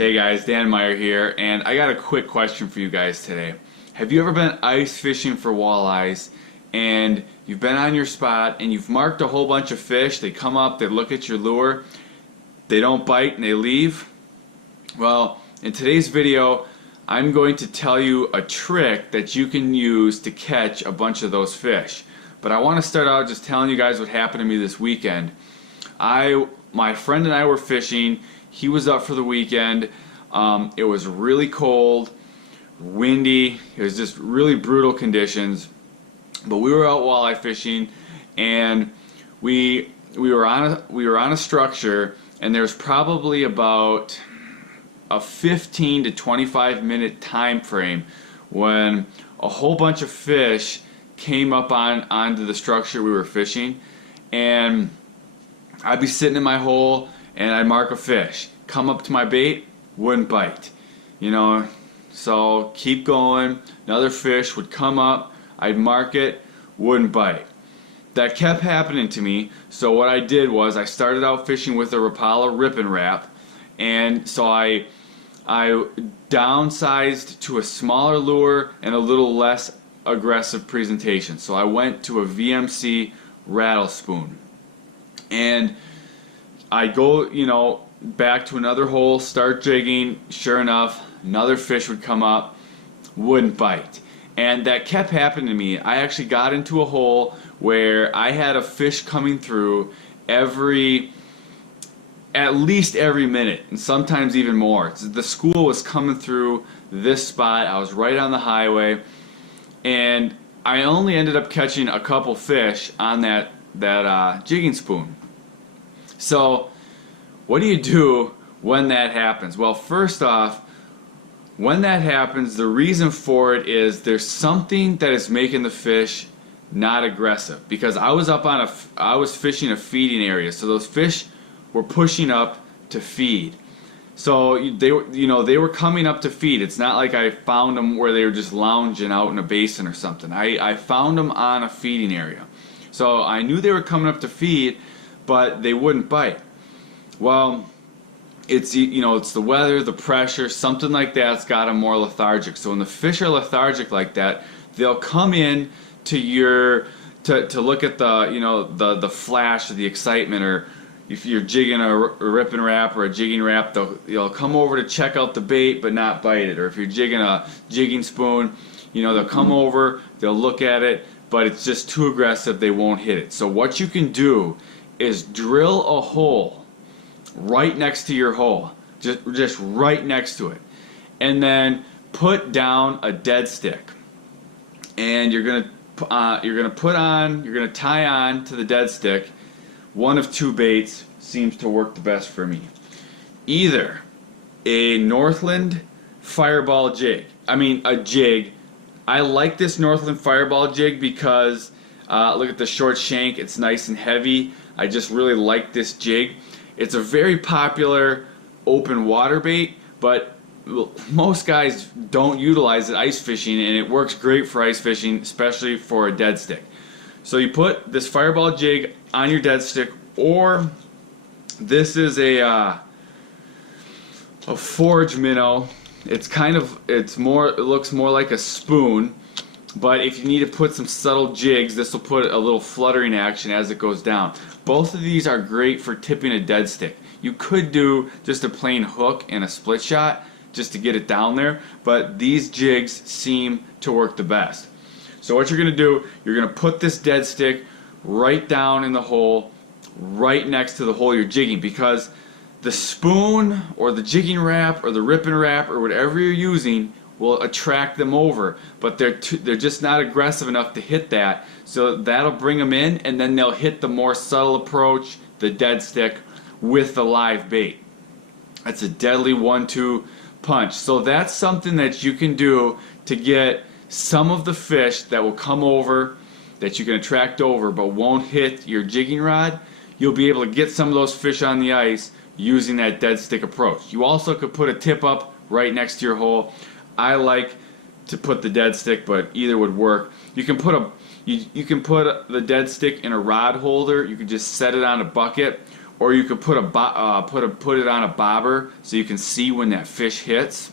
Hey guys, Dan Meyer here, and I got a quick question for you guys today. Have you ever been ice fishing for walleyes and you've been on your spot and you've marked a whole bunch of fish, they come up, they look at your lure, they don't bite and they leave? Well, in today's video, I'm going to tell you a trick that you can use to catch a bunch of those fish. But I want to start out just telling you guys what happened to me this weekend. My friend and I were fishing. He was up for the weekend. It was really cold, windy. It was just really brutal conditions. But we were out walleye fishing, and we were on a structure, and there's probably about a 15 to 25 minute time frame when a whole bunch of fish came up onto the structure we were fishing, and I'd be sitting in my hole and I'd mark a fish, come up to my bait, wouldn't bite, so keep going, another fish would come up, I'd mark it, wouldn't bite. That kept happening to me, so what I did was I started out fishing with a Rapala rip and wrap, and so I downsized to a smaller lure and a little less aggressive presentation. So I went to a VMC rattle spoon, and I go, back to another hole, start jigging. Sure enough, another fish would come up, wouldn't bite. And that kept happening to me. I actually got into a hole where I had a fish coming through at least every minute, and sometimes even more. The school was coming through this spot. I was right on the highway, and I only ended up catching a couple fish on that jigging spoon. So what do you do when that happens? Well, first off, when that happens, the reason for it is there's something that is making the fish not aggressive. Because I was fishing a feeding area, so those fish were pushing up to feed. So they were coming up to feed. It's not like I found them where they were just lounging out in a basin or something. I found them on a feeding area. So I knew they were coming up to feed, but they wouldn't bite. Well, it's the weather, the pressure, something like that's got them more lethargic. So when the fish are lethargic like that, they'll come in to look at the flash or the excitement, or if you're jigging a rip and wrap or a jigging wrap, they'll come over to check out the bait but not bite it. Or if you're jigging a jigging spoon, they'll come over, they'll look at it, but it's just too aggressive, they won't hit it. So what you can do is drill a hole right next to your hole, just right next to it, and then put down a dead stick, and you're gonna tie on to the dead stick. One of two baits seems to work the best for me. Either a Northland Fireball jig. A jig. I like this Northland Fireball jig because look at the short shank. It's nice and heavy. I just really like this jig. It's a very popular open water bait, but most guys don't utilize it ice fishing, and it works great for ice fishing, especially for a dead stick. So you put this Fireball jig on your dead stick, or this is a forage minnow. It looks more like a spoon, but if you need to put some subtle jigs, this will put a little fluttering action as it goes down. Both of these are great for tipping a dead stick. You could do just a plain hook and a split shot just to get it down there, but these jigs seem to work the best. So what you're going to do, you're going to put this dead stick right down in the hole, right next to the hole you're jigging, because the spoon or the jigging wrap or the rip and wrap or whatever you're using will attract them over, but they're just not aggressive enough to hit that. So that'll bring them in, and then they'll hit the more subtle approach, the dead stick, with the live bait. That's a deadly 1-2 punch. So that's something that you can do to get some of the fish that will come over, that you can attract over but won't hit your jigging rod. You'll be able to get some of those fish on the ice using that dead stick approach. You also could put a tip up right next to your hole. I like to put the dead stick, but either would work. You can put the dead stick in a rod holder. You can just set it on a bucket. or you could put it on a bobber so you can see when that fish hits.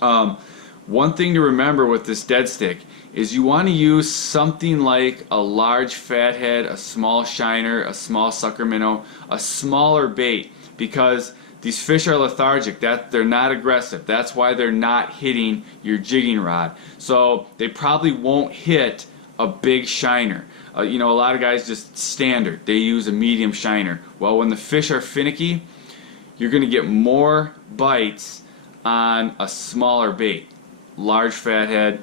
One thing to remember with this dead stick is you want to use something like a large fathead, a small shiner, a small sucker minnow, a smaller bait, because these fish are lethargic. They're not aggressive. That's why they're not hitting your jigging rod. So they probably won't hit a big shiner. You know, a lot of guys just standard. They use a medium shiner. Well, when the fish are finicky, you're going to get more bites on a smaller bait, large fathead,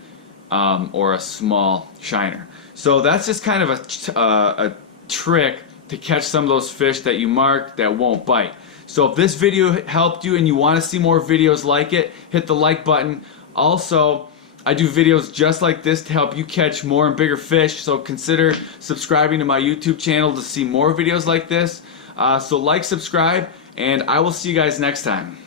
or a small shiner. So that's just kind of a trick to catch some of those fish that you mark that won't bite. So if this video helped you and you want to see more videos like it, hit the like button. Also, I do videos just like this to help you catch more and bigger fish, so consider subscribing to my YouTube channel to see more videos like this. So like, subscribe, and I will see you guys next time.